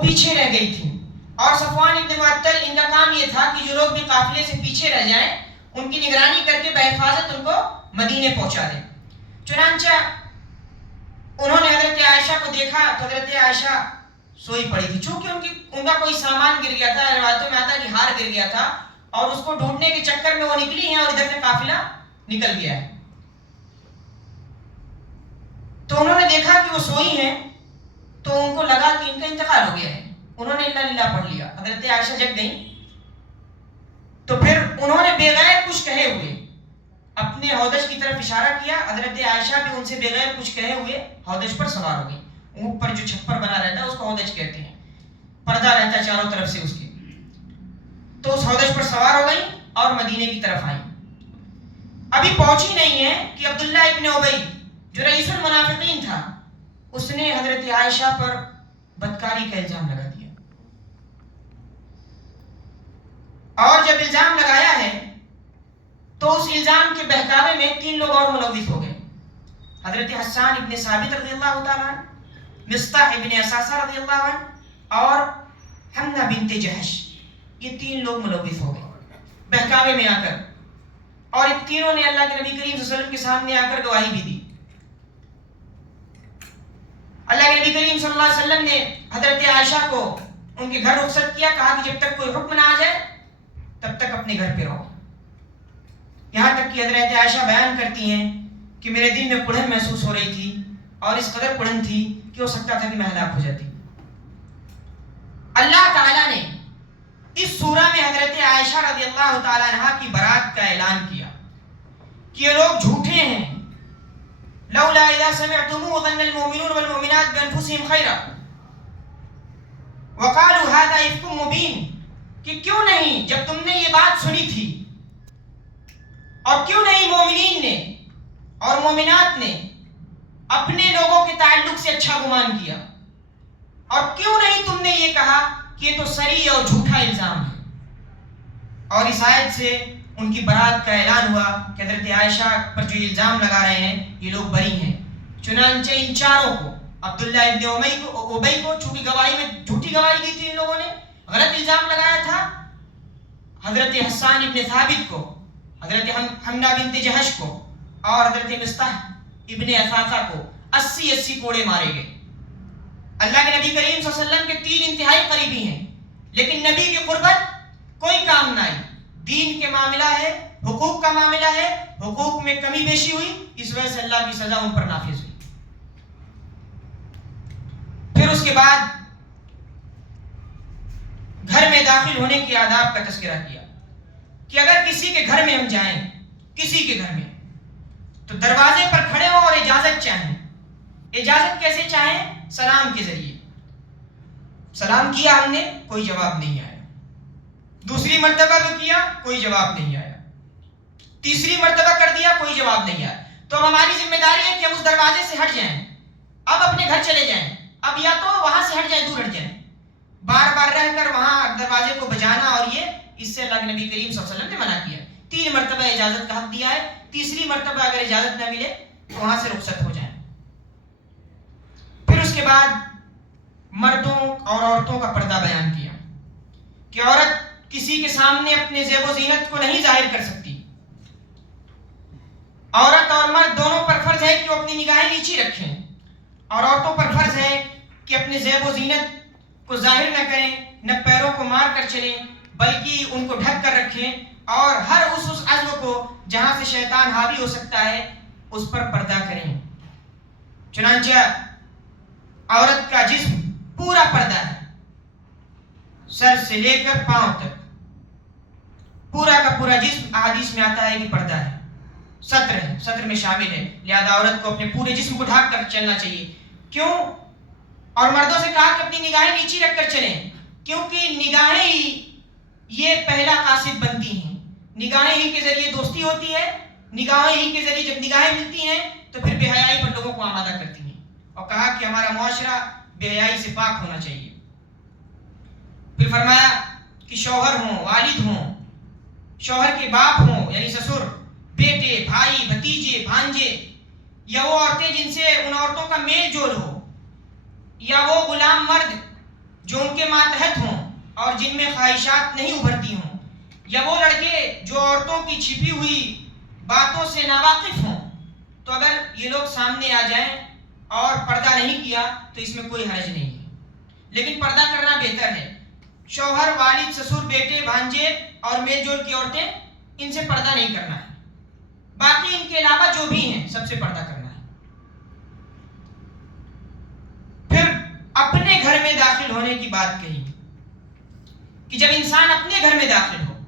وہ پیچھے رہ گئی تھیں، اور صفوان ابن معطل ان کا کام یہ تھا کہ جو لوگ بھی قافلے سے پیچھے رہ جائیں ان کی نگرانی کر کے بحفاظت ان کو مدینے پہنچا دیں۔ چنانچہ انہوں نے حضرت عائشہ کو دیکھا تو حضرت عائشہ سوئی پڑی تھی، چونکہ ان کا کوئی سامان گر گیا تھا، روایتوں میں آتا ہے کہ ہار گر گیا تھا، اور اس کو ڈھونڈنے کے چکر میں وہ نکلی ہیں اور ادھر سے قافلہ نکل گیا ہے۔ تو انہوں نے دیکھا کہ وہ سوئی ہیں تو ان کو لگا کہ ان کا انتقال ہو گیا ہے، انہوں نے الا للہ پڑھ لیا۔ حضرت عائشہ جگ گئیں تو پھر انہوں نے بغیر کچھ کہے ہوئے اپنے ہودج کی طرف اشارہ کیا، حضرت عائشہ بھی ان سے بغیر کچھ کہے ہوئے ہودج پر سوار ہو گئی۔ اونٹ پر جو چھپر بنا رہتا ہے اس کو ہودج کہتے ہیں، پردہ رہتا ہے چاروں طرف سے اس کے، تو اس ہودج پر سوار ہو گئی اور مدینے کی طرف آئیں۔ ابھی پہنچی نہیں ہے کہ عبداللہ ابن ابی جو رئیس المنافقین تھا اس نے حضرت عائشہ پر بدکاری کا الزام لگا دیا، اور جب الزام لگایا ہے تو اس الزام کے بہکاوے میں 3 لوگ اور ملوث ہو گئے۔ حضرت حسان ابن ثابت رضی اللہ تعالیٰ عنہ، مصطح ابن اساسہ رضی اللہ عنہ اور حمنہ بنت جہش، یہ 3 لوگ ملوث ہو گئے بہکاوے میں آ کر، اور ان تینوں نے اللہ کے نبی کریم صلی اللہ علیہ وسلم کے سامنے آ کر گواہی بھی دی۔ اللہ کے نبی کریم صلی اللہ علیہ وسلم نے حضرت عائشہ کو ان کے گھر رخصت کیا، کہا کہ جب تک کوئی حکم نہ آ جائے تب تک اپنے گھر پہ رہو۔ یہاں تک کہ حضرت عائشہ بیان کرتی ہیں کہ میرے دل میں کڑھن محسوس ہو رہی تھی، اور اس قدر کڑھن تھی کہ ہو سکتا تھا کہ میں ہلاک ہو جاتی۔ اللہ تعالیٰ نے اس سورہ میں حضرت عائشہ رضی اللہ تعالیٰ عنہ کی برات کا اعلان کیا کہ یہ لوگ جھوٹے ہیں۔ لولا اذا سمعتموه ظن المؤمنون والمؤمنات بانفسهم خيرا وقالوا هذا افك مبين، کہ کیوں نہیں جب تم نے یہ بات سنی تھی، اور کیوں نہیں مومنین نے اور مومنات نے اپنے لوگوں کے تعلق سے اچھا گمان کیا، اور کیوں نہیں تم نے یہ کہا کہ یہ تو صریح اور جھوٹا الزام ہے۔ اور اس آیت سے ان کی برات کا اعلان ہوا کہ حضرت عائشہ پر جو الزام لگا رہے ہیں یہ لوگ بری ہیں۔ چنانچہ ان چاروں کو، عبداللہ ابن ابی کو چونکہ گواہی میں جھوٹی گواہی دی تھی، ان لوگوں نے غلط الزام لگایا تھا، حضرت حسان ابن ثابت کو، حضرت حمنہ بنت جہش کو اور حضرت مصطح ابن اساسہ کو 80 کوڑے مارے گئے۔ اللہ کے نبی کریم صلی اللہ علیہ وسلم کے 3 انتہائی قریبی ہیں، لیکن نبی کی قربت کوئی کام نہ آئی۔ دین کے معاملہ ہے، حقوق کا معاملہ ہے، حقوق میں کمی بیشی ہوئی، اس وجہ سے اللہ کی سزا ان پر نافذ ہوئی۔ پھر اس کے بعد گھر میں داخل ہونے کے آداب کا تذکرہ کیا کہ اگر کسی کے گھر میں ہم جائیں، کسی کے گھر میں، تو دروازے پر کھڑے ہوں اور اجازت چاہیں۔ اجازت کیسے چاہیں؟ سلام کے ذریعے۔ سلام کیا ہم نے، کوئی جواب نہیں آیا، دوسری مرتبہ بھی کیا، کوئی جواب نہیں آیا، تیسری مرتبہ کر دیا، کوئی جواب نہیں آیا، تو اب ہماری ذمہ داری ہے کہ ہم اس دروازے سے ہٹ جائیں، اب اپنے گھر چلے جائیں، اب یا تو وہاں سے ہٹ جائیں، دور ہٹ جائیں، بار بار رہ کر وہاں دروازے کو بجانا، اور یہ اس سے اللہ کے نبی کریم صلی اللہ علیہ وسلم نے منع کیا۔ 3 مرتبہ اجازت کا حق دیا ہے، تیسری مرتبہ اگر اجازت نہ ملے تو وہاں سے رخصت ہو جائیں۔ پھر اس کے بعد مردوں اور عورتوں کا پردہ بیان کیا کہ عورت کسی کے سامنے اپنے زیب و زینت کو نہیں ظاہر کر سکتی۔ عورت اور مرد دونوں پر فرض ہے کہ وہ اپنی نگاہیں نیچی رکھیں، اور عورتوں پر فرض ہے کہ اپنے زیب و زینت کو ظاہر نہ کریں، نہ پیروں کو مار کر چلیں، بلکہ ان کو ڈھک کر رکھیں، اور ہر اس عضو کو جہاں سے شیطان حاوی ہو سکتا ہے اس پر پردہ کریں۔ چنانچہ عورت کا جسم پورا پردہ ہے، سر سے لے کر پاؤں تک پورا کا پورا جسم احادیث میں آتا ہے کہ پردہ ہے، ستر ہے، ستر میں شامل ہے، لہذا عورت کو اپنے پورے جسم کو ڈھانپ کر چلنا چاہیے۔ کیوں؟ اور مردوں سے کہا کہ اپنی نگاہیں نیچی رکھ کر چلیں، کیونکہ نگاہیں ہی یہ پہلا قاصد بنتی ہیں، نگاہیں ہی کے ذریعے دوستی ہوتی ہے، نگاہیں ہی کے ذریعے جب نگاہیں ملتی ہیں تو پھر بے حیائی پر لوگوں کو آمادہ کرتی ہیں، اور کہا کہ ہمارا معاشرہ بے حیائی سے پاک ہونا چاہیے۔ پھر فرمایا کہ شوہر ہوں، والد ہوں، شوہر کے باپ ہوں یعنی سسر، بیٹے، بھائی، بھتیجے، بھانجے، یا وہ عورتیں جن سے ان عورتوں کا میل جول ہو، یا وہ غلام مرد جو ان کے ماتحت ہوں اور جن میں خواہشات نہیں ابھرتی ہوں، یا وہ لڑکے جو عورتوں کی چھپی ہوئی باتوں سے ناواقف ہوں، تو اگر یہ لوگ سامنے آ جائیں اور پردہ نہیں کیا تو اس میں کوئی حرج نہیں ہے، لیکن پردہ کرنا بہتر ہے۔ شوہر، والد، سسر، بیٹے، بھانجے اور میل جول کی عورتیں، ان سے پردہ نہیں کرنا ہے، باقی ان کے علاوہ جو بھی ہیں سب سے پردہ کرنا ہے۔ پھر اپنے گھر میں داخل ہونے کی بات کہی کہ جب انسان اپنے گھر میں داخل ہو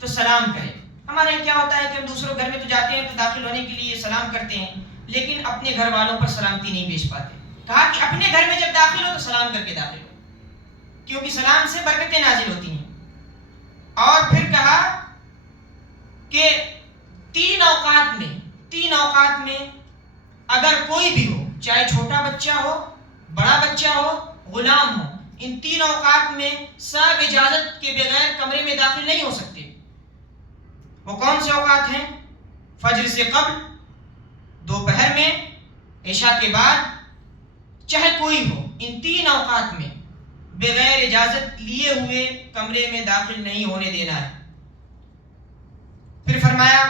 تو سلام کرے۔ ہمارے یہاں کیا ہوتا ہے کہ ہم دوسروں گھر میں تو جاتے ہیں تو داخل ہونے کے لیے سلام کرتے ہیں، لیکن اپنے گھر والوں پر سلامتی نہیں پیش پاتے۔ کہا کہ اپنے گھر میں جب داخل ہو تو سلام کر کے داخل ہو، کیونکہ سلام سے برکتیں نازل ہوتی ہیں۔ اور پھر کہا کہ تین اوقات میں اگر کوئی بھی ہو، چاہے چھوٹا بچہ ہو، بڑا بچہ ہو، غلام ہو، ان تین اوقات میں سب اجازت کے بغیر کمرے میں داخل نہیں ہو سکتے۔ وہ کون سے اوقات ہیں؟ فجر سے قبل، دوپہر میں، عشاء کے بعد، چاہے کوئی ہو، ان تین اوقات میں بغیر اجازت لیے ہوئے کمرے میں داخل نہیں ہونے دینا ہے۔ پھر فرمایا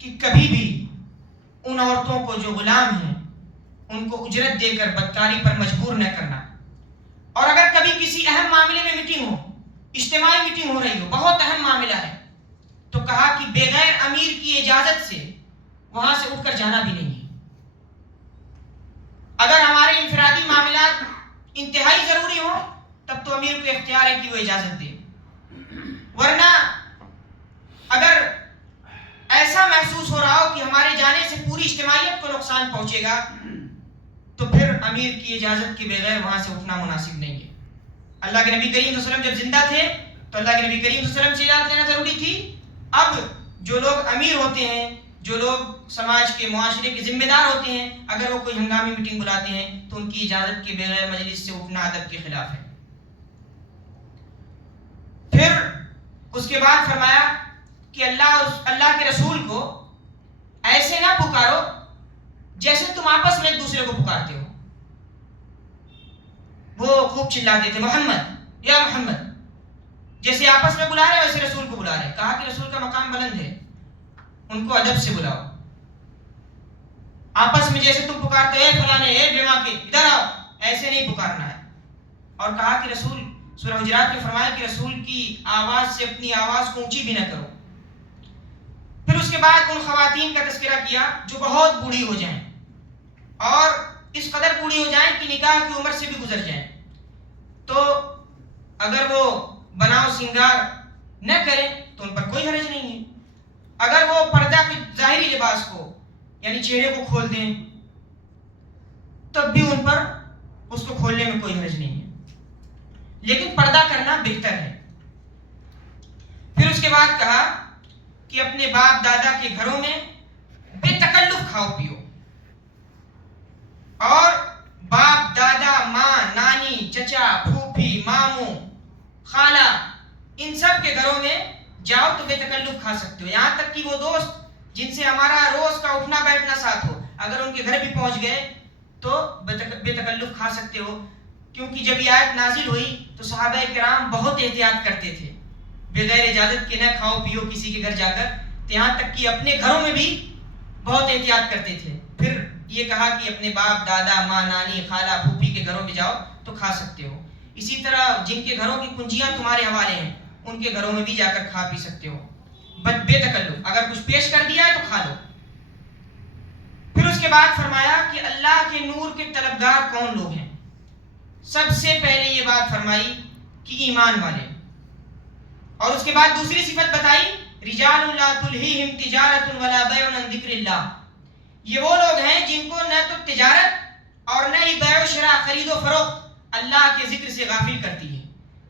کہ کبھی بھی ان عورتوں کو جو غلام ہیں ان کو اجرت دے کر بدکاری پر مجبور نہ کرنا، اور اگر کبھی کسی اہم معاملے میں میٹنگ ہو، اجتماعی میٹنگ ہو رہی ہو، بہت اہم معاملہ ہے، تو کہا کہ بغیر امیر کی اجازت سے وہاں سے اٹھ کر جانا بھی نہیں ہے۔ اگر ہمارے انفرادی معاملات انتہائی ضروری ہو تب تو امیر کو اختیار ہے کہ وہ اجازت دے، ورنہ اگر ایسا محسوس ہو رہا ہو کہ ہمارے جانے سے پوری اجتماعیت کو نقصان پہنچے گا تو پھر امیر کی اجازت کے بغیر وہاں سے اٹھنا مناسب نہیں ہے۔ اللہ کے نبی کریم صلی اللہ علیہ وسلم جب زندہ تھے تو اللہ کے نبی کریم صلی اللہ علیہ وسلم سے اجازت لینا ضروری تھی۔ اب جو لوگ امیر ہوتے ہیں، جو لوگ سماج کے، معاشرے کے ذمہ دار ہوتے ہیں، اگر وہ کوئی ہنگامی میٹنگ بلاتے ہیں تو ان کی اجازت کے بغیر مجلس سے اٹھنا ادب کے خلاف ہے۔ پھر اس کے بعد فرمایا کہ اللہ کے رسول کو ایسے نہ پکارو جیسے تم آپس میں ایک دوسرے کو پکارتے ہو۔ وہ خوب چلاتے تھے، محمد یا محمد، جیسے آپس میں بلا رہے ویسے رسول کو بلا رہے۔ کہا کہ رسول کا مقام بلند ہے، ان کو ادب سے بلاؤ، آپس میں جیسے تم پکارتے ہو اے فلانے، اے بما کے، ادھر آؤ، ایسے نہیں پکارنا ہے۔ اور کہا کہ رسول، سورہ حجرات میں فرمایا کہ رسول کی آواز سے اپنی آواز کو اونچی بھی نہ کرو۔ پھر اس کے بعد ان خواتین کا تذکرہ کیا جو بہت بوڑھی ہو جائیں اور اس قدر بوڑھی ہو جائیں کہ نکاح کی عمر سے بھی گزر جائیں، تو اگر وہ بناؤ سنگار نہ کریں تو ان پر کوئی حرج نہیں ہے۔ اگر وہ پردہ کے ظاہری لباس کو یعنی چہرے کو کھول دیں تب بھی ان پر اس کو کھولنے میں کوئی حرج نہیں ہے، لیکن پردہ کرنا بہتر ہے۔ پھر اس کے بعد کہا کہ اپنے باپ دادا کے گھروں میں بے تکلف کھاؤ پیو، اور باپ دادا، ماں، نانی، چچا، پھوپھی، ماموں، خالہ، ان سب کے گھروں میں جاؤ تو بے تکلف کھا سکتے ہو، یہاں تک کہ وہ دوست جن سے ہمارا روز کا اٹھنا بیٹھنا ساتھ ہو، اگر ان کے گھر بھی پہنچ گئے تو بے تکلف کھا سکتے ہو۔ کیونکہ جب یہ آیت نازل ہوئی تو صحابہ کرام بہت احتیاط کرتے تھے، بغیر اجازت کے نہ کھاؤ پیو کسی کے گھر جا کر، یہاں تک کہ اپنے گھروں میں بھی بہت احتیاط کرتے تھے۔ پھر یہ کہا کہ اپنے باپ دادا، ماں، نانی، خالہ، پھوپھی کے گھروں میں جاؤ تو کھا سکتے ہو۔ اسی طرح جن کے گھروں کی کنجیاں تمہارے حوالے ہیں ان کے گھروں میں بھی جا کر کھا پی سکتے ہو، بے تکلف، اگر کچھ پیش کر دیا ہے تو کھا لو۔ پھر اس کے بعد فرمایا کہ اللہ کے نور کے طلبگار کون لوگ ہیں؟ سب سے پہلے یہ بات فرمائی کہ ایمان والے، اور اس کے بعد دوسری صفت بتائی رجال لا تلہیہم تجارت ولا بیع عن ذکر اللہ، یہ وہ لوگ ہیں جن کو نہ تو تجارت اور نہ ہی بیع و شراء، خرید و فروخت اللہ کے ذکر سے غافل کرتی ہے،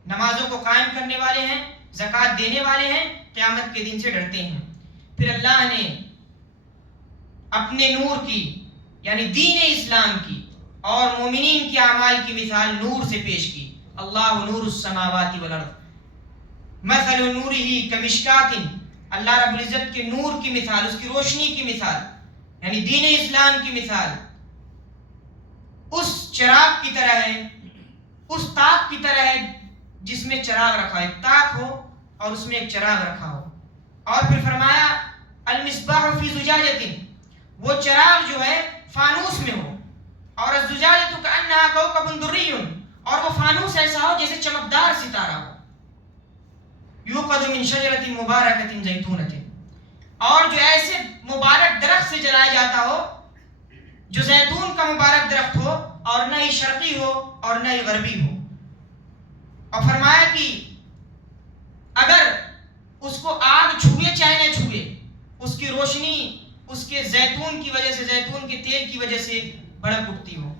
نمازوں کو قائم کرنے والے ہیں، زکوٰۃ دینے والے ہیں، قیامت کے دن سے ڈرتے ہیں۔ پھر اللہ نے اپنے نور کی یعنی دین اسلام کی اور مومنین کے اعمال کی مثال نور سے پیش کی۔ اللہ نور السماوات والارض مثل نورہ کمشکات، اللہ رب العزت کے نور کی مثال، اس کی روشنی کی مثال یعنی دین اسلام کی مثال اس چراغ کی طرح ہے، اس تاک کی طرح ہے جس میں چراغ رکھا ہے، ایک تاک ہو اور اس میں ایک چراغ رکھا ہو. اور پھر فرمایا المصباح فی زجاجۃ، وہ چراغ جو ہے فانوس میں ہو، اور الزجاجۃ کأنہا کوکب دری، اور وہ فانوس ایسا ہو جیسے چمکدار ستارہ ہو. یوقد من شجرۃ مبارکۃ زیتونۃ، اور جو ایسے مبارک درخت سے جلایا جاتا ہو جو زیتون کا مبارک درخت ہو، اور نہ ہی شرقی ہو اور نہ ہی غربی ہو. اور فرمایا کہ اگر اس کو آگ چھوئے چاہے نہ چھوئے، اس کی روشنی اس کے زیتون کی وجہ سے، زیتون کے تیل کی وجہ سے بھڑک اٹھتی ہو،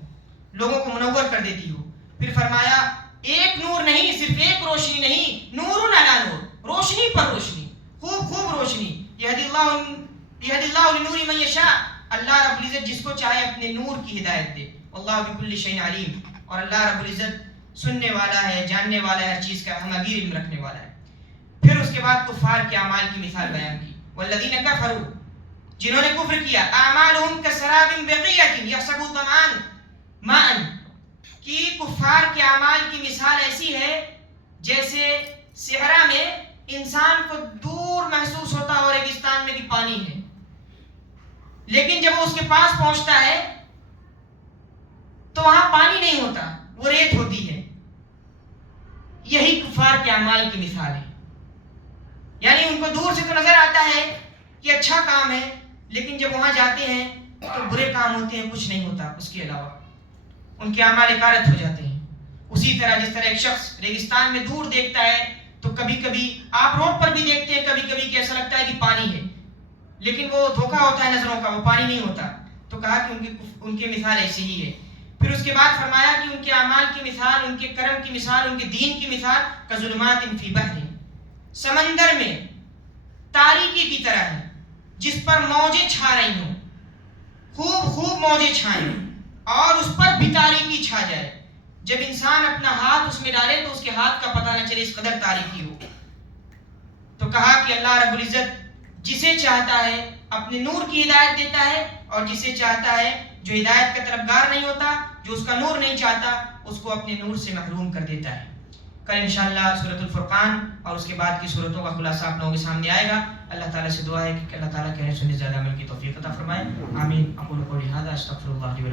لوگوں کو منور کر دیتی ہو. پھر فرمایا ایک نور نہیں، صرف ایک روشنی نہیں، نور علی نور، روشنی پر روشنی، خوب خوب روشنی. یہدی اللہ لنور من یشاء، اللہ رب العزت جس کو چاہے اپنے نور کی ہدایت دے. واللہ بکل شیء علیم، اور اللہ رب العزت سننے والا ہے، جاننے والا ہے، ہر چیز کا ہمگیر علم رکھنے والا ہے. پھر اس کے بعد کفار کے اعمال کی مثال بیان کی. والذین کفروا، جنہوں نے کفر کیا، اعمالهم کسراب بقیۃ یحسبہ الظمآن ماء، کہ کفار کے اعمال کی مثال ایسی ہے جیسے صحرا میں انسان کو دور محسوس ہوتا ہو ریگستان میں کہ پانی ہے، لیکن جب وہ اس کے پاس پہنچتا ہے تو وہاں پانی نہیں ہوتا، وہ ریت ہوتی ہے. یہی کفار کے اعمال کی مثال ہے. یعنی ان کو دور سے تو نظر آتا ہے کہ اچھا کام ہے، لیکن جب وہاں جاتے ہیں تو برے کام ہوتے ہیں، کچھ نہیں ہوتا اس کے علاوہ، ان کے اعمال غارت ہو جاتے ہیں. اسی طرح جس طرح ایک شخص ریگستان میں دور دیکھتا ہے تو کبھی کبھی آپ روڈ پر بھی دیکھتے ہیں، کبھی کبھی کہ ایسا لگتا ہے کہ پانی ہے، لیکن وہ دھوکہ ہوتا ہے نظروں کا، وہ پانی نہیں ہوتا. تو کہا کہ ان کی مثال ایسی ہی ہے. پھر اس کے بعد فرمایا کہ ان کے اعمال کی مثال، ان کے کرم کی مثال، ان کے دین کی مثال کظلمات فی بحر، سمندر میں تاریکی کی طرح ہے جس پر موجیں چھا رہی ہوں، خوب خوب موجیں چھائیں اور اس پر بھی تاریکی چھا جائے. جب انسان اپنا ہاتھ اس میں ڈالے تو اس کے ہاتھ کا پتہ نہ چلے، اس قدر تاریکی ہو. تو کہا کہ اللہ رب العزت جسے چاہتا ہے اپنے نور کی ہدایت دیتا ہے، اور جسے چاہتا ہے جو ہدایت کا طلبگار نہیں ہوتا، جو اس کا نور نہیں چاہتا، اس کو اپنے نور سے محروم کر دیتا ہے. کل انشاءاللہ سورۃ الفرقان اور اس کے بعد کی سورتوں کا خلاصہ آپ لوگوں کے سامنے آئے گا. اللہ تعالیٰ سے دعا ہے کہ اللہ تعالیٰ کہنے سننے زیادہ عمل کی توفیق عطا فرمائے. آمین. اقول قولی ھذا استغفر اللہ لی ولکم.